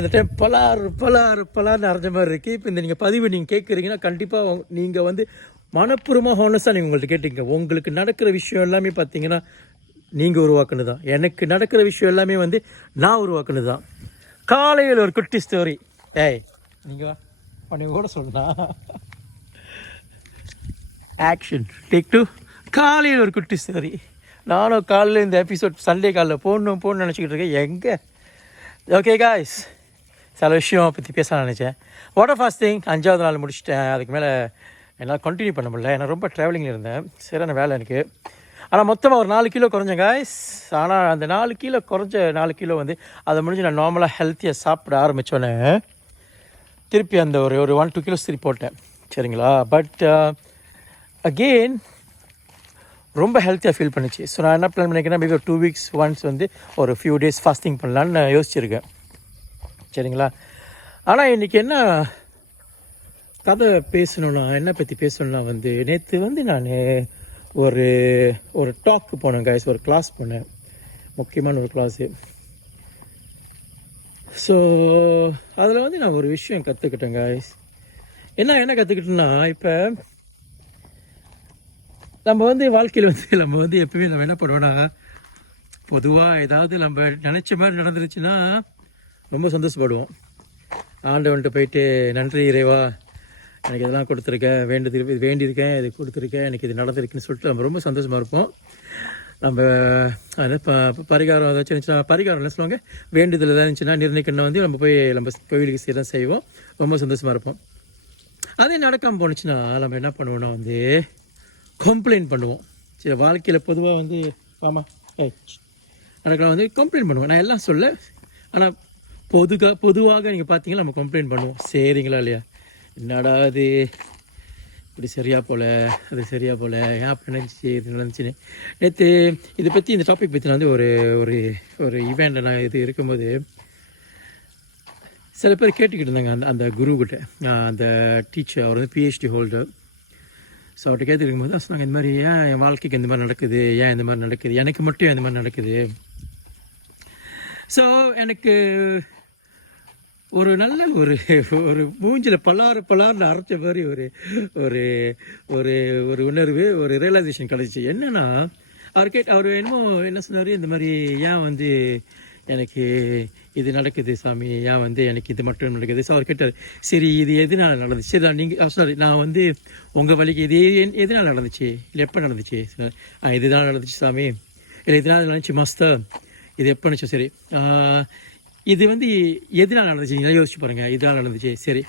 அந்த டைம் பலார்னு அரைஞ்ச மாதிரி இருக்குது. இப்போ இந்த நீங்கள் பதிவு நீங்கள் கேட்குறீங்கன்னா கண்டிப்பாக நீங்கள் வந்து மனப்பூர்வமாக ஹானஸ்டாக நீங்கள் உங்கள்கிட்ட கேட்டீங்க. உங்களுக்கு நடக்கிற விஷயம் எல்லாமே பார்த்தீங்கன்னா நீங்கள் உருவாக்குனது தான். எனக்கு நடக்கிற விஷயம் எல்லாமே வந்து நான் உருவாக்குனது தான். காலையில் ஒரு குட்டி ஸ்டோரி. ஏய் நீங்கள் பண்ணி கூட சொல்லா ஆக்ஷன் டேக் 2. காலையில் ஒரு குட்டி ஸ்டோரி. நானும் காலையில் இந்த எபிசோட் சண்டே காலையில் போடணும்னு நினச்சிக்கிட்டு இருக்கேன். எங்கே ஓகே காய்ஸ், சில விஷயம் பற்றி பேச நினச்சேன். வாட்டர் ஃபாஸ்டிங் 5வது நாள் முடிச்சிட்டேன். அதுக்கு மேலே என்னால் கண்டினியூ பண்ண முடியல. ஏன்னா ரொம்ப ட்ராவலிங்கில் இருந்தேன். சரியான வேலை எனக்கு. ஆனால் மொத்தமாக ஒரு 4 கிலோ குறைஞ்சேன் காய்ஸ். ஆனால் அந்த 4 கிலோ குறைஞ்ச 4 கிலோ வந்து அதை முடிஞ்சு நான் நார்மலாக ஹெல்த்தியாக சாப்பிட ஆரம்பித்தோன்னே திருப்பி அந்த ஒரு 1-2 கிலோஸ் திருப்பி போட்டேன். சரிங்களா? பட் அகெயின் ரொம்ப ஹெல்த்தியாக ஃபீல் பண்ணிச்சு. ஸோ நான் என்ன பிளான் பண்ணிக்கிறேன்னா, மேபி ஒரு 2 வீக்ஸ் ஒன்ஸ் வந்து ஒரு ஃபியூ டேஸ் ஃபாஸ்டிங் பண்ணலான்னு யோசிச்சுருக்கேன். சரிங்களா? ஆனால் இன்றைக்கி என்ன கதை பேசணுன்னா, என்ன பற்றி பேசணுன்னா வந்து நேற்று வந்து நான் ஒரு டாக்கு போனேன் கைஸ். ஒரு கிளாஸ் போனேன், முக்கியமான ஒரு கிளாஸு. ஸோ அதில் வந்து நான் ஒரு விஷயம் கற்றுக்கிட்டேன் கைஸ். என்ன கற்றுக்கிட்டேன்னா, இப்போ நம்ம வந்து வாழ்க்கையில் வந்து நம்ம வந்து எப்பவுமே நம்ம என்ன பண்ணுவோன்னா, பொதுவாக ஏதாவது நம்ம நினச்ச மாதிரி நடந்துருச்சுன்னா ரொம்ப சந்தோஷப்படுவோம். ஆண்டவன்கிட்ட போயிட்டு நன்றி இறைவா, எனக்கு இதெல்லாம் கொடுத்துருக்கேன், வேண்டியிருக்கேன், இது கொடுத்துருக்கேன், எனக்கு இது நடந்திருக்குன்னு சொல்லிட்டு நம்ம ரொம்ப சந்தோஷமாக இருப்போம். நம்ம அது பரிகாரம் ஏதாச்சும் இருந்துச்சுன்னா, பரிகாரம் என்ன சொல்லுவாங்க, வேண்டுதல் ஏதாவது இருந்துச்சுன்னா நிர்ணயிக்கணும் வந்து நம்ம போய் நம்ம கோவிலுக்கு எல்லாம் செய்வோம், ரொம்ப சந்தோஷமாக இருப்போம். அதே நடக்காமல் போணுச்சுன்னா நம்ம என்ன பண்ணுவோன்னா வந்து கம்ப்ளைண்ட் பண்ணுவோம். சரி, வாழ்க்கையில் பொதுவாக வந்து ஆமாம் நடக்கலாம் வந்து கம்ப்ளைண்ட் பண்ணுவோம். நான் எல்லாம் சொல்ல, ஆனால் பொதுவாக நீங்கள் பார்த்தீங்கன்னா நம்ம கம்ப்ளைண்ட் பண்ணுவோம். சரிங்களா இல்லையா? என்னடா அது இப்படி சரியா போல், அது சரியா போல், ஏன் அப்படி நினச்சி இது நடந்துச்சுன்னு. நேற்று இதை பற்றி இந்த டாபிக் பற்றி நான் வந்து ஒரு ஈவெண்ட்டில் நான் இது இருக்கும்போது சில பேர் கேட்டுக்கிட்டு இருந்தாங்க. அந்த குருக்கிட்ட, அந்த டீச்சர், அவர் வந்து PhD ஹோல்டர். ஸோ அவர்கிட்ட கேட்டுருக்கும் போது சொன்னாங்க, இந்த மாதிரி ஏன் என் வாழ்க்கைக்கு இந்த மாதிரி நடக்குது, ஏன் இந்த மாதிரி நடக்குது, எனக்கு மட்டும் இந்த மாதிரி நடக்குது. ஸோ எனக்கு ஒரு நல்ல ஒரு மூஞ்சில் பலார்னு அரைச்ச மாதிரி ஒரு உணர்வு, ஒரு ரியலைசேஷன் கிடச்சி. என்னென்னா, அவர் என்னமோ என்ன சொன்னார், இந்த மாதிரி ஏன் வந்து எனக்கு இது நடக்குது சாமி, ஏன் வந்து எனக்கு இது மட்டும் நடக்குது. ஸோ அவர் கேட்டார், சரி இது எதனால் நடந்துச்சு? சரி நீங்கள் சாரி நான் வந்து உங்கள் வழிக்கு இது எதனால் நடந்துச்சு, இல்லை எப்போ நடந்துச்சு? இதுதான் நடந்துச்சு சாமி, இல்லை இதனால் நடந்துச்சு மாஸ்டர், இது எப்போ நடந்துச்சு? சரி இது வந்து எதனால் நடந்துச்சு நீங்கள் யோசிச்சு பாருங்கள். இதனால் நடந்துச்சு. சரி,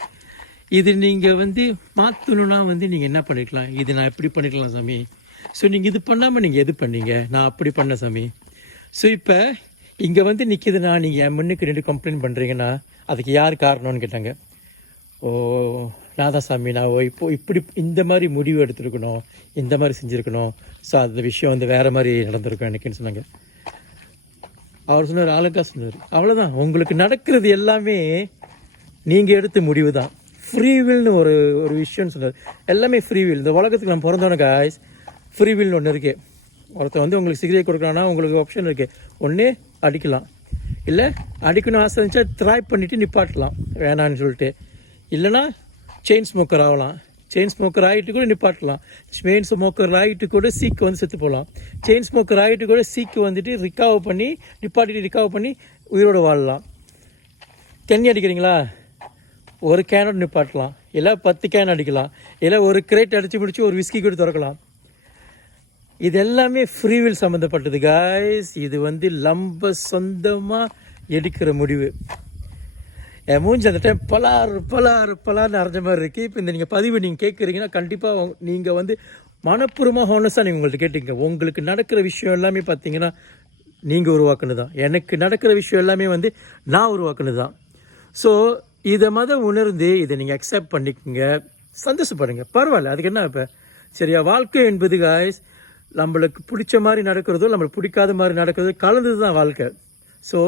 இது நீங்கள் வந்து மாற்றணுன்னா வந்து நீங்கள் என்ன பண்ணிக்கலாம், இது நான் எப்படி பண்ணிக்கலாம் சாமி? ஸோ நீங்கள் இது பண்ணாமல் நீங்கள் எது பண்ணீங்க? நான் அப்படி பண்ண சாமி. ஸோ இப்போ இங்கே வந்து நிற்கிதுன்னா, நீங்கள் என் முன்னுக்கு 2 கம்ப்ளைண்ட் பண்ணுறீங்கன்னா அதுக்கு யார் காரணம்னு கேட்டாங்க. ஓ நான் தான் சாமி, நான் இப்படி இந்த மாதிரி முடிவு எடுத்துருக்கணும், இந்த மாதிரி செஞ்சுருக்கணும். ஸோ அந்த விஷயம் வந்து வேறு மாதிரி நடந்திருக்கும் எனக்குன்னு சொன்னாங்க. அவர் சொன்னார், ஆளுக்கா சொன்னார், அவ்வளோதான், உங்களுக்கு நடக்கிறது எல்லாமே நீங்கள் எடுத்த முடிவு தான். ஃப்ரீவில்னு ஒரு விஷயம்னு சொன்னார். எல்லாமே ஃப்ரீவில். இந்த உலகத்துக்கு நம்ம பிறந்தோன்னே காய்ஸ் ஃப்ரீவில்னு ஒன்று இருக்குது. ஒருத்தர் வந்து உங்களுக்கு சிகரெட் கொடுக்குறான்னா உங்களுக்கு ஆப்ஷன் இருக்குது. ஒன்று அடிக்கலாம், இல்லை அடிக்கணும் ஆசை இருந்துச்சா ட்ரை பண்ணிவிட்டு நிப்பாட்டலாம் வேணான்னு சொல்லிட்டு. இல்லைனா செயின் ஸ்மோக்கர் ஆகலாம். செயின் ஸ்மோக்கர் ஆகிட்டு கூட நிப்பாட்டலாம். செயின் ஸ்மோக்கர் ஆகிட்டு கூட சீக்கு வந்து செத்து போகலாம். செயின் ஸ்மோக்கர் ஆகிட்டு கூட சீக்கு வந்துட்டு ரிகவர் பண்ணி ரிகவர் பண்ணி உயிரோடு வாழலாம். தண்ணி அடிக்கிறீங்களா, ஒரு கேனோட நிப்பாட்டலாம், இல்லை 10 கேன் அடிக்கலாம், இல்லை ஒரு கிரேட் அடித்து முடிச்சு ஒரு விஸ்கி கூட திறக்கலாம். இது எல்லாமே ஃப்ரீவில் சம்மந்தப்பட்டது காய்ஸ். இது வந்து நம்ம சொந்தமாக எடுக்கிற முடிவு. என் மூஞ்சி அந்த டைம் பலார்னு அரைஞ்ச மாதிரி இருக்குது. இப்போ இந்த நீங்கள் பதிவு நீங்கள் கேட்குறீங்கன்னா கண்டிப்பாக நீங்கள் வந்து மனப்பூர்வமாக ஹானஸ்டாக நீங்கள் உங்கள்கிட்ட கேட்டீங்க. உங்களுக்கு நடக்கிற விஷயம் எல்லாமே பார்த்தீங்கன்னா நீங்கள் உருவாக்குனது தான். எனக்கு நடக்கிற விஷயம் எல்லாமே வந்து நான் உருவாக்குனது தான். ஸோ இதை உணர்ந்து இதை நீங்கள் அக்செப்ட் பண்ணிக்கோங்க, சந்தோஷப்படுங்க, பரவாயில்ல, அதுக்கு என்ன இப்போ சரியா? வாழ்க்கை என்பது காய்ஸ் நம்மளுக்கு பிடிச்ச மாதிரி நடக்கிறதோ நம்மளுக்கு பிடிக்காத மாதிரி நடக்கிறதோ கலந்தது தான் வாழ்க்கை. ஸோ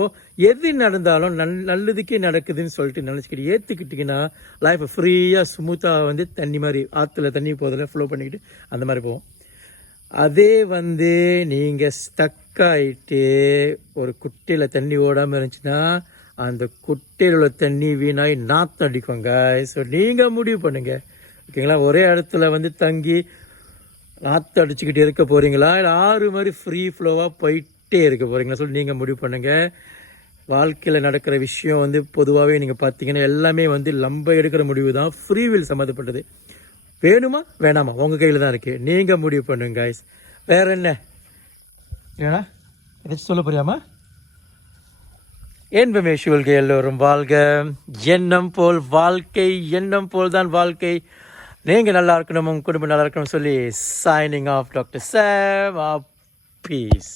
எது நடந்தாலும் நல்லதுக்கே நடக்குதுன்னு சொல்லிட்டு நினச்சிக்கிட்டு ஏற்றுக்கிட்டிங்கன்னா லைஃப்பை ஃப்ரீயாக ஸ்மூத்தாக வந்து தண்ணி மாதிரி ஆற்றுல தண்ணி போதில் ஃப்ளோ பண்ணிக்கிட்டு அந்த மாதிரி போவோம். அதே வந்து நீங்கள் ஸ்டக் ஆகிட்டு ஒரு குட்டையில் தண்ணி ஓடாமல் இருந்துச்சுன்னா அந்த குட்டையில் உள்ள தண்ணி வீணாகி நாற்றம் அடிக்குங்க. ஸோ நீங்கள் முடிவு பண்ணுங்க, ஓகேங்களா? ஒரே இடத்துல வந்து தங்கி நாற்றம் அடிச்சுக்கிட்டு இருக்க போகிறீங்களா, இல்லை ஆறு மாதிரி ஃப்ரீ ஃப்ளோவாக போயிட்டே இருக்க போகிறீங்களா சொல்லி நீங்கள் முடிவு பண்ணுங்கள். வாழ்க்கையில் நடக்கிற விஷயம் வந்து பொதுவாகவே நீங்கள் பார்த்தீங்கன்னா எல்லாமே வந்து நம்ம எடுக்கிற முடிவு தான், ஃப்ரீவில் சம்மந்தப்பட்டது. வேணுமா வேணாமா உங்கள் கையில் தான் இருக்குது, நீங்கள் முடிவு பண்ணுங்க guys. வேறு என்ன ஏன்னா ஏதாச்சும் சொல்ல போறியாமா? என்பமேஷுவல்க எல்லோரும் வாழ்க, எண்ணம் போல் வாழ்க்கை, எண்ணம் போல் தான் வாழ்க்கை. நீங்கள் நல்லா இருக்கணும், உங்கள் குடும்பம் நல்லா இருக்கணும் சொல்லி signing off doctor Sam. Piece.